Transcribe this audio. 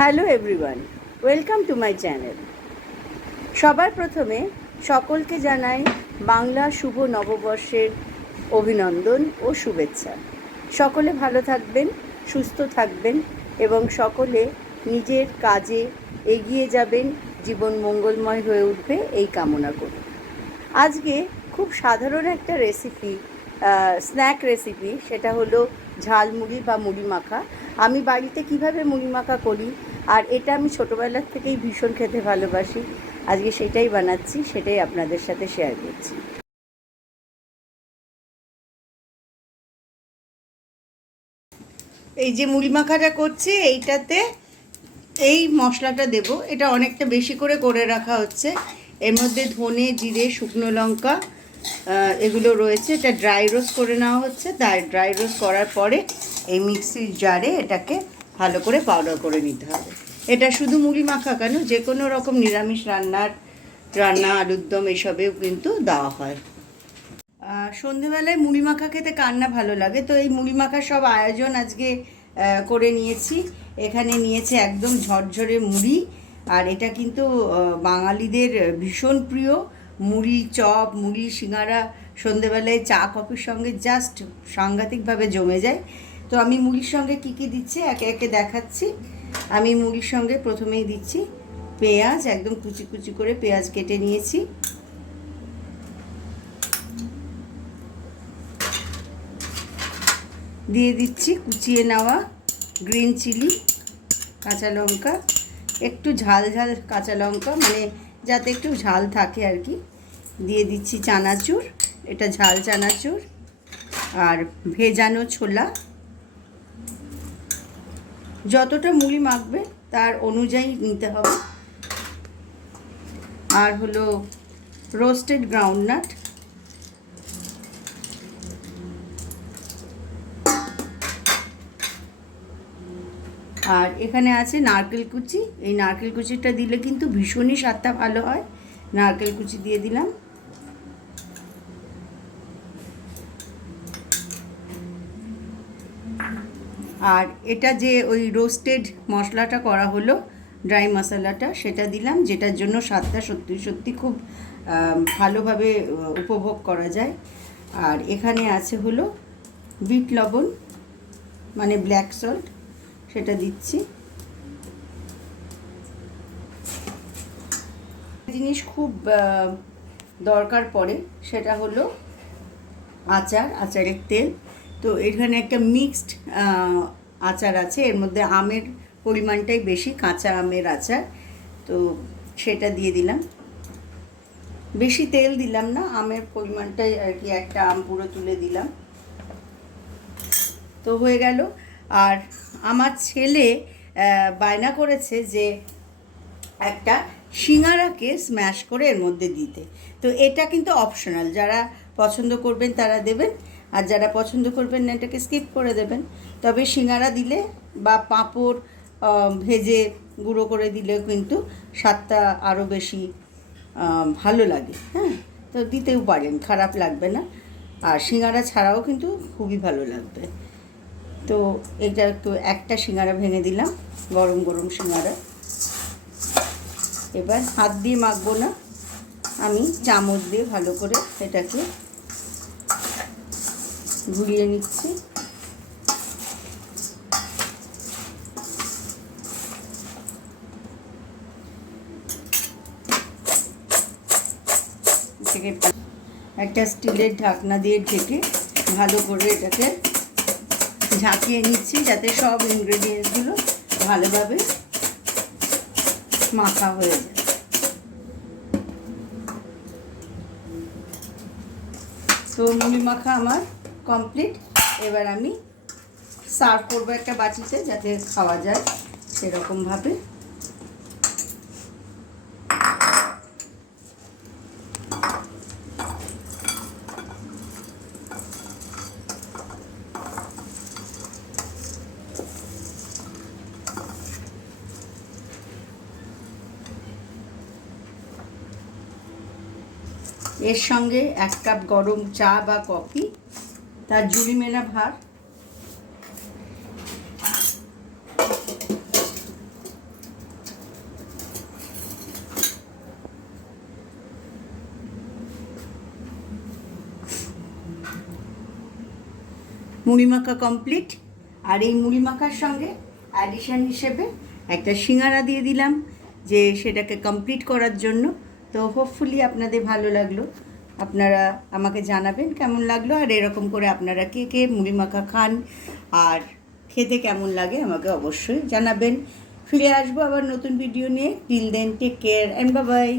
Hello everyone, welcome to my channel. সবার প্রথমে সকলকে জানাই বাংলা শুভ নববর্ষের অভিনন্দন ও শুভেচ্ছা। সকলে ভালো থাকবেন, সুস্থ থাকবেন এবং সকলে নিজের কাজে এগিয়ে যাবেন, জীবন মঙ্গলময় হয়ে উঠবে এই কামনা করি। আজকে খুব সাধারণ একটা রেসিপি, স্ন্যাক রেসিপি, সেটা হলো ঝালমুড়ি বা মুড়ি মাখা। আমি বাড়িতে কিভাবে মুড়ি মাখা করি, আর এটা আমি ছোটোবেলার থেকেই ভীষণ খেতে ভালোবাসি। আজকে সেটাই বানাচ্ছি, সেটাই আপনাদের সাথে শেয়ার করছি। এই যে মুড়ি মাখাটা করছি, এইটাতে এই মশলাটা দেব। এটা অনেকটা বেশি করে রাখা হচ্ছে। এর মধ্যে ধনে, জিরে, শুকনো লঙ্কা এগুলো রয়েছে। এটা ড্রাই রোস্ট করে নেওয়া হচ্ছে। তাই ড্রাই রোস্ট করার পরে এই মিক্সির জারে এটাকে ভালো করে পাউডার করে নিতে হবে। এটা শুধু মুড়ি মাখা কেন, যে কোনো রকম নিরামিষ রান্না আলুর দম এসবেও কিন্তু দেওয়া হয়। সন্ধেবেলায় মুড়ি মাখা খেতে কার না ভালো লাগে। তো এই মুড়ি মাখার সব আয়োজন আজকে করে নিয়েছি। এখানে নিয়েছে একদম ঝরঝরে মুড়ি, আর এটা কিন্তু বাঙালিদের ভীষণ প্রিয়। মুড়ি চপ, মুড়ি সিঙ্গারা সন্ধেবেলায় চা কফির সঙ্গে জাস্ট সাংঘাতিকভাবে জমে যায়। তো আমি মুড়ির সঙ্গে কী কী দিচ্ছি একে একে দেখাচ্ছি। আমি মুড়ির সঙ্গে প্রথমেই দিচ্ছি পেঁয়াজ, একদম কুচি কুচি করে পেঁয়াজ কেটে নিয়েছি। দিয়ে দিচ্ছি কুচিয়ে নেওয়া গ্রিন চিলি, কাঁচা লঙ্কা, একটু ঝাল ঝাল কাঁচা লঙ্কা, মানে যাতে একটু ঝাল থাকে আর কি। দিয়ে দিচ্ছি চানাচুর, এটা ঝাল চানাচুর, আর ভেজানো ছোলা। যতটা মুড়ি মাখবে তার অনুযায়ী নিতে হবে। আর হলো রোস্টেড গ্রাউন্ডনাট, আর এখানে আছে নারকেল কুচি। এই নারকেল কুচিটা দিলে কিন্তু ভীষণই স্বাদটা ভালো হয়। নারকেল কুচি দিয়ে দিলাম। আর এটা যে ওই রোস্টেড মশলাটা করা হলো, ড্রাই মশলাটা, সেটা দিলাম, যেটার জন্য স্বাদটা সত্যি সত্যি খুব ভালোভাবে উপভোগ করা যায়। আর এখানে আছে হলো বিট লবণ, মানে ব্ল্যাক সল্ট, সেটা দিচ্ছি। জিনিস খুব দরকার পড়ে, সেটা হলো আচারের তেল। তো এখানে একটা মিক্সড আচার আছে, এর মধ্যে আমের পরিমাণটাই বেশি, কাঁচা আমের আচার। তো সেটা দিয়ে দিলাম। বেশি তেল দিলাম না, আমের পরিমাণটাই আর কি, একটা আম পুরো তুলে দিলাম। তো হয়ে গেল। আর আমার ছেলে বায়না করেছে যে একটা সিঙ্গারাকে স্ম্যাশ করে এর মধ্যে দিতে। তো এটা কিন্তু অপশনাল, যারা পছন্দ করবেন তারা দেবেন, আর যারা পছন্দ করবেন না এটাকে স্কিপ করে দেবেন। তবে সিঙ্গারা দিলে বা পাঁপড় ভেজে গুঁড়ো করে দিলেও কিন্তু স্বাদটা আরও বেশি ভালো লাগে। হ্যাঁ, তো দিতেও পারেন, খারাপ লাগবে না। আর সিঙ্গারা ছাড়াও কিন্তু খুবই ভালো লাগবে। তো এটা একটু একটা সিঙ্গারা ভেঙে দিলাম, গরম গরম সিঙ্গারা। এবার হাত দিয়ে মাখবো না, আমি চামচ দিয়ে ভালো করে এটাকে ঘুরিয়ে নিচ্ছি। একটা স্টিলের ঢাকনা দিয়ে ঢেকে ভালো করে এটাকে ঝাঁকিয়ে নিচ্ছি, যাতে সব ইনগ্রেডিয়েন্টসগুলো ভালোভাবে মাখা হয়ে যায়। তো মুড়ি মাখা আমার কমপ্লিট। এবার আমি সার্ভ করবো একটা বাটিতে, যাতে খাওয়া যায় সেরকমভাবে। এর সঙ্গে 1 কাপ গরম চা বা কফি, তার জুড়ি মেলা ভার। মুড়ি মাখা কমপ্লিট। আর এই মুড়ি মাখার সঙ্গে অ্যাডিশন হিসেবে একটা সিঙ্গারা দিয়ে দিলাম, যে সেটাকে কমপ্লিট করার জন্য। তো হোপফুলি আপনাদের ভালো লাগলো, আপনারা আমাকে জানাবেন কেমন লাগলো, আর এরকম করে আপনারা কে কে মুড়ি মাখা খান আর খেতে কেমন লাগে আমাকে অবশ্যই জানাবেন। ফিরে আসবো আবার নতুন ভিডিও নিয়ে। Till then take care and bye by.